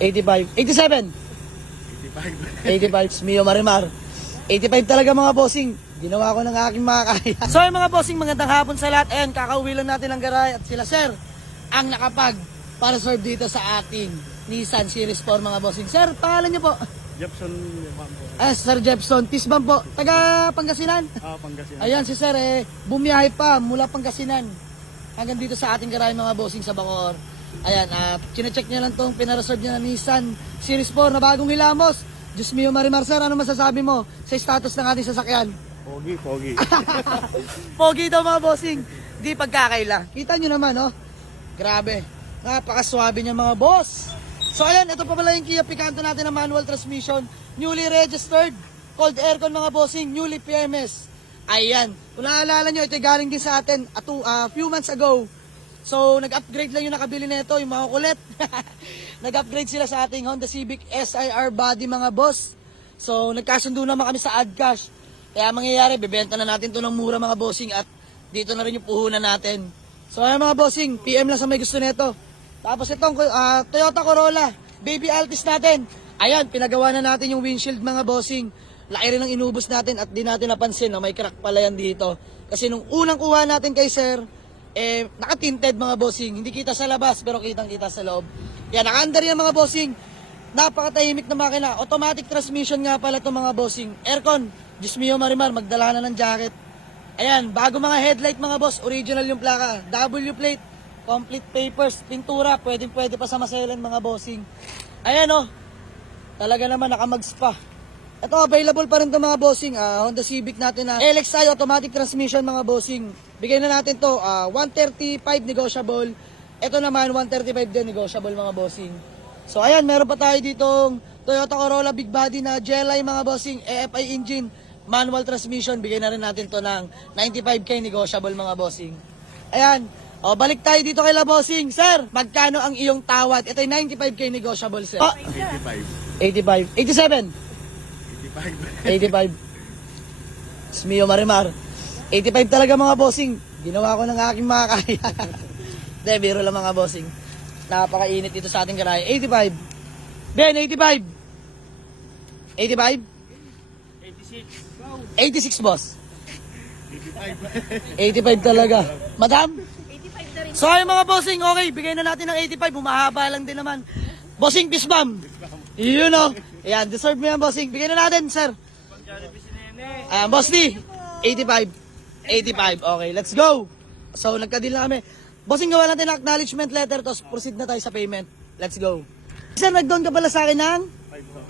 85. 87. 85. Mio Marimar. 85 talaga mga bossing. Ginawa ko ng aking makakaya. So yung mga bossing, magandang hapon sa lahat. Ayan, kakauwi lang natin ng garay at sila sir ang nakapag para serve dito sa ating Nissan Series 4 mga bossing. Sir, pangalan niyo po? Jepson Bambo. Sir Jepson, Tisbam po. Taga Pangasinan? Pangasinan. Ayan si sir bumiyahe pa mula Pangasinan hanggang dito sa ating garay mga bossing sa Bacoor. Ayan, chinecheck niya lang tong pinareserve niya na Nissan Series 4 na bagong hilamos. Diyos mio Marimar, sir, ano masasabi mo sa status ng ating sasakyan? Pogi. Pogi daw mga bossing. Di pagkakaila. Kita nyo naman, oh. Grabe. Napakaswabe niya mga boss. So ayan, ito pa pala yung Kia Picanto natin na manual transmission. Newly registered. Cold aircon mga bossing. Newly PMS. Ayan. Kung naalala nyo, ito galing din sa atin few months ago. So, nag-upgrade lang yung nakabili nito, yung mga kulit. Nag-upgrade sila sa ating Honda Civic SIR body mga boss. So, nagkasundo naman kami sa AdCash. Kaya mangyayari, bebenta na natin to ng mura mga bossing at dito na rin yung puhunan natin. So, ayan mga bossing, PM lang sa may gusto nito. Tapos itong Toyota Corolla, baby Altis natin. Ayan, pinagawa na natin yung windshield mga bossing. Laki rin ang inubos natin at di natin napansin na may crack pala yan dito. Kasi nung unang kuha natin kay sir, naka-tinted mga bossing. Hindi kita sa labas pero kitang-kita sa loob. Yan, naka-under yan mga bossing. Napakatahimik na makina. Automatic transmission nga pala itong mga bossing. Aircon, Diyos mio Marimar, magdala na ng jacket. Ayan, bago mga headlight mga boss, original yung plaka. W plate, complete papers, pintura, pwede pa sa maselan mga bossing. Ayan oh, talaga naman nakamags pa. Ito, available pa rin ito mga bossing. Honda Civic natin na LXI automatic transmission mga bossing. Bigyan na natin to 135 negotiable. Ito naman 135 din negotiable mga bossing. So ayan, meron pa tayo ditong Toyota Corolla big body na GLI mga bossing, AFI engine, manual transmission. Bigyan na rin natin to ng 95k negotiable mga bossing. Ayan, balik tayo dito kay la bossing. Sir, magkano ang iyong tawad? Ito ay 95k negotiable sir. 85. 87. 85. Smio Marimar. 85 talaga mga bossing. Ginawa ko ng aking makakaya. De, biro lang mga bossing. Napakainit dito sa ating garay. 85. Ben, 85. 85? 86. 86 boss. 85 talaga. Madam? 85 na rin. So ay mga bossing, okay, bigay na natin ng 85. Bumahaba lang din naman. Bossing, pisbam. Yun o. Ayan, deserve mo yan bossing. Bigay na natin, sir. Ayan, boss D. 85. 85. Okay, let's go. So, nagka-deal na kami. Bossing, gawa natin ng acknowledgement letter, tapos proceed na tayo sa payment. Let's go. Sir, nag-down ka pala sa akin ng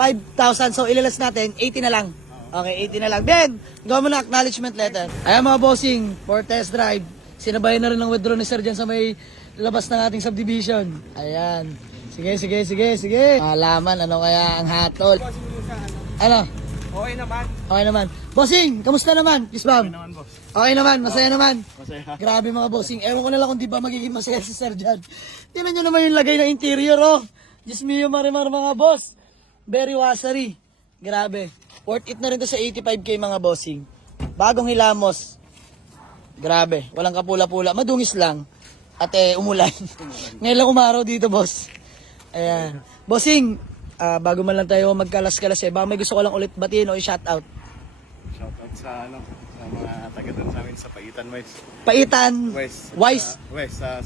5,000. So, ilalas natin, 80 na lang. Okay, 80 na lang. Then, gawa mo na acknowledgement letter. Ayan mga bossing, for test drive. Sinabayan na rin ng withdraw ni sir dyan sa may labas ng ating subdivision. Ayan. Sige. Malaman, ano kaya ang hatol? Ano? Okay naman. Bossing, kamusta naman? Kisbam? naman, boss. Okay naman, masaya naman. Masaya. Grabe mga bossing. Ewan ko na lang kung di ba magiging masaya si Sir Jan. Tingnan nyo naman yung lagay ng interior, oh. Diyos mio Marimar mga boss. Very washery. Grabe. Worth it na rin to sa 85k mga bossing. Bagong hilamos. Grabe. Walang kapula-pula. Madungis lang. At umulan. Ngayon lang umaraw dito, boss. Ayan. Bossing, bago man lang tayo magkalas-kalas baka may gusto ko lang ulit batiin o i-shoutout. Shoutout sa sa mga taga doon sa amin sa Paitan West. Paitan West, sa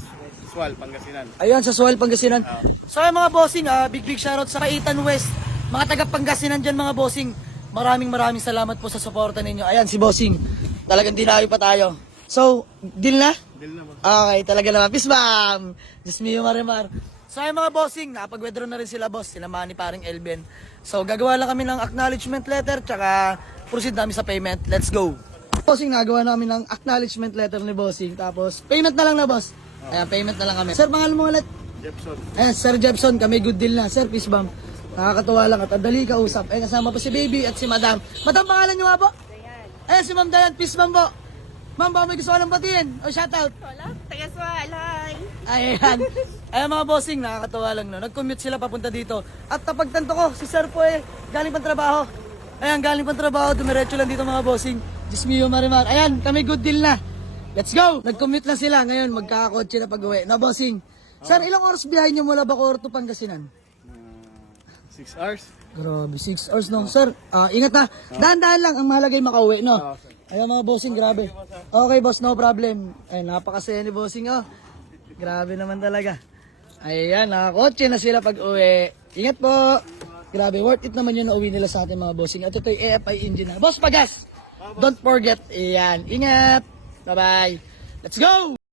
Sual, Pangasinan. Ayun, sa Sual, Pangasinan. So ay mga bossing, big shoutout sa Paitan West. Mga taga Pangasinan dyan mga bossing. Maraming salamat po sa suporta ninyo. Ayan si bossing. Talagang dinayo pa tayo. So, deal na? Deal na, boss. Okay, talaga naman. Peace bam! Diyos mio Marimar. So ay mga bossing, nakapag-withdraw na rin sila boss. Sinamahan ni paring Elben. So gagawa lang kami ng acknowledgement letter tsaka proceed namin sa payment. Let's go! Bossing, nagawa namin ng acknowledgement letter ni bossing. Tapos payment na lang na boss. Ayan, payment na lang kami. Sir, pangalan mo ulit? Jepson. Ayan, Sir Jepson, kami good deal na. Sir, peace bam. Nakakatuwa lang at dali ka usap. Kasama po si baby at si madam. Madam, pangalan nyo nga po? Ayan, si ma'am Dayan, peace bam po. Ma'am, baka may gusto ka lang batiin o shoutout? Wala, taga-Sual, hi! Ayan. Ayan mga bossing, nakakatawa lang no. Nag-commute sila papunta dito. At napagtanto ko, si sir po galing pang trabaho. Ayan, galing pang trabaho, dumiretso lang dito mga bossing. Diyos mio Marimar. Ayan, kami good deal na. Let's go! Nag-commute na sila. Ngayon, magkakakotse na pag-uwi. Na bossing. Sir, ilang oras biyahe nyo mula Bacoor to Pangasinan? 6 hours. Grabe, 6 hours no. Sir, ingat na. Dahan-dahan lang, ang mahalaga yung makauwi, no? Ayan mga bossing, grabe. Okay boss, no problem. Ay, napakasaya ni bossing, oh. Grabe naman talaga. Ayan, nakakotse na sila pag uwi. Ingat po. Grabe, worth it naman yun na uwi nila sa ating mga bossing. At ito yung AFI engine na. Boss Pagas, don't forget. Ayan, ingat. Bye-bye. Let's go!